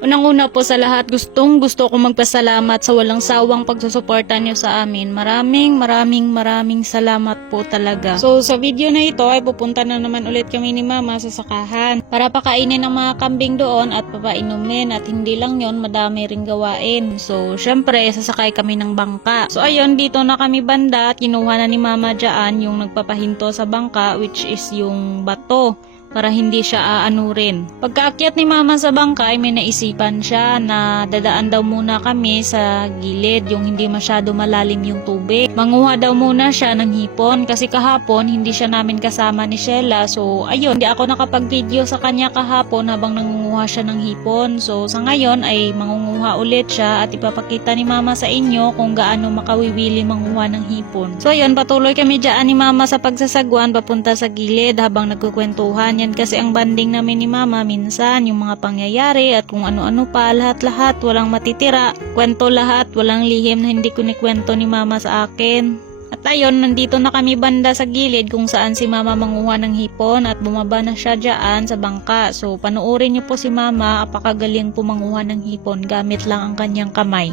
Unang-una po sa lahat, gustong gusto ko magpasalamat sa walang sawang pagsusuporta niyo sa amin. Maraming maraming maraming salamat po talaga. So sa video na ito ay pupunta na naman ulit kami ni Mama sa sakahan para pakainin ang mga kambing doon at papainumin at hindi lang yon madami ring gawain. So syempre sasakay kami ng bangka. So ayun dito na kami banda at kinuha na ni Mama dyan yung nagpapahinto sa bangka which is yung bato para hindi siya aanurin. Pagkaakyat ni mama sa bangka ay may naisipan siya na dadaan daw muna kami sa gilid yung hindi masyado malalim yung tubig. Manguha daw muna siya ng hipon kasi kahapon hindi siya namin kasama ni Sheila so ayun hindi ako nakapag-video sa kanya kahapon habang nangunguha siya ng hipon. So sa ngayon ay mangunguha ulit siya at ipapakita ni mama sa inyo kung gaano makawiwili manguha ng hipon. So ayun patuloy kami dyan ni mama sa pagsasagwan papunta sa gilid habang nagkukwentuhan yan kasi ang banding namin ni mama minsan yung mga pangyayari at kung ano-ano pa lahat-lahat walang matitira kwento lahat walang lihim na hindi kunikwento ni mama sa akin at ayun, nandito na kami banda sa gilid kung saan si mama manguha ng hipon at bumaba na siya dyan sa bangka. So, panuorin niyo po si mama, apakagaling po manguha ng hipon gamit lang ang kanyang kamay.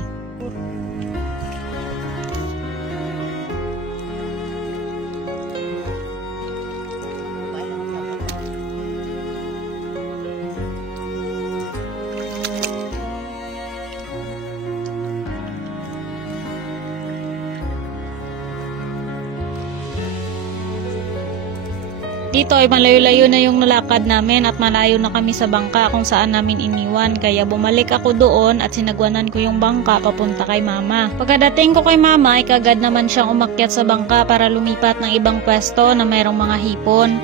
Dito ay malayo-layo na yung nalakad namin at malayo na kami sa bangka kung saan namin iniwan. Kaya bumalik ako doon at sinagwanan ko yung bangka papunta kay mama. Pagkadating ko kay mama ay kagad naman siyang umakyat sa bangka para lumipat ng ibang pwesto na mayroong mga hipon.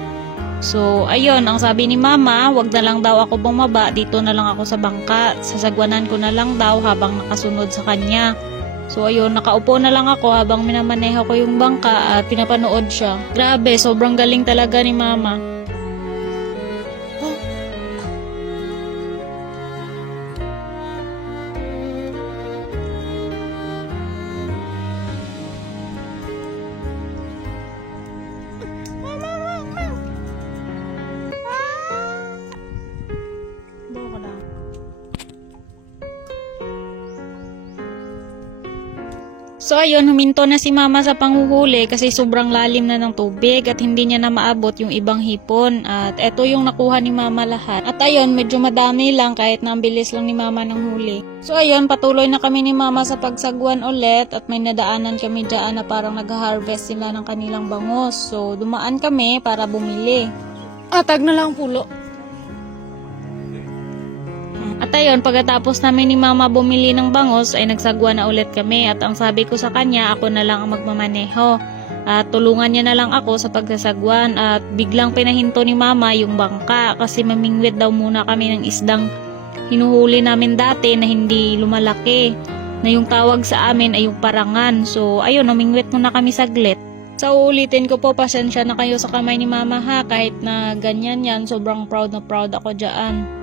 So, ayun, ang sabi ni mama, wag na lang daw ako bumaba, dito na lang ako sa bangka. Sasagwanan ko na lang daw habang nakasunod sa kanya. So ayun, nakaupo na lang ako habang minamaneho ko yung bangka at pinapanood siya. Grabe, sobrang galing talaga ni mama. So ayun, huminto na si mama sa panghuhuli kasi sobrang lalim na ng tubig at hindi niya na maabot yung ibang hipon. At eto yung nakuha ni mama lahat. At ayun, medyo madami lang kahit na ang bilis lang ni mama ng huli. So ayun, patuloy na kami ni mama sa pagsagwan ulit at may nadaanan kami dyan na parang nag-harvest sila ng kanilang bangos. So dumaan kami para bumili. Atag na lang pulo. At ayun, pagkatapos namin ni Mama bumili ng bangos, ay nagsagwa na ulit kami at ang sabi ko sa kanya, ako na lang ang magmamaneho. At tulungan niya na lang ako sa pagsasagwan at biglang pinahinto ni Mama yung bangka kasi mamingwit daw muna kami ng isdang hinuhuli namin dati na hindi lumalaki. Na yung tawag sa amin ay yung parangan. So ayun, namingwit muna kami saglit. Sa uulitin ko po, pasensya na kayo sa kamay ni Mama ha. Kahit na ganyan yan, sobrang proud na proud ako dyan.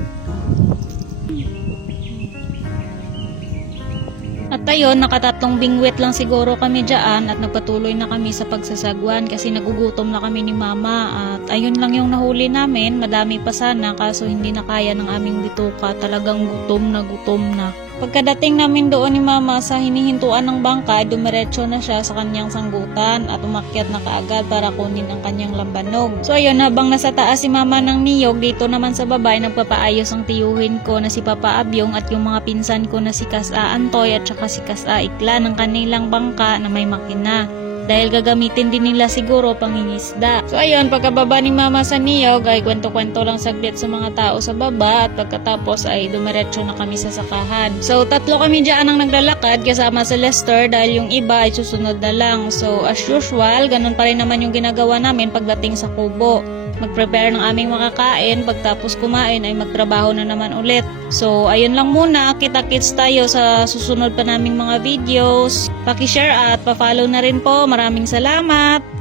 At ayun, nakatatlong bingwit lang siguro kami dyan at nagpatuloy na kami sa pagsasagwan kasi nagugutom na kami ni mama at ayun lang yung nahuli namin, madami pa sana kaso hindi na kaya ng aming bituka, talagang gutom na gutom na. Pagkadating namin doon ni mama sa hinihintuan ng bangka, dumiretso na siya sa kanyang sanggutan at umakyat na kaagad para kunin ang kanyang lambanog. So ayun, habang nasa taas si mama ng niyog, dito naman sa baba ay nagpapaayos ang tiyuhin ko na si Papa Abyong at yung mga pinsan ko na si Kasa Antoy at saka si Kasa Ikla ng kanilang bangka na may makina dahil gagamitin din nila siguro pangingisda. So ayun, pagkababa ni mama sa niyog ay kwento-kwento lang saglit sa mga tao sa baba at pagkatapos ay dumiretso na kami sa sakahan. So tatlo kami dyan ang naglalakad kasama si Lester dahil yung iba ay susunod na lang. So as usual, ganun pa rin naman yung ginagawa namin pagdating sa kubo mag-prepare ng aming makakain. Pagtapos kumain ay magtrabaho na naman ulit. So, ayun lang muna. Kita-kits tayo sa susunod pa naming mga videos. Paki-share at pa-follow na rin po. Maraming salamat!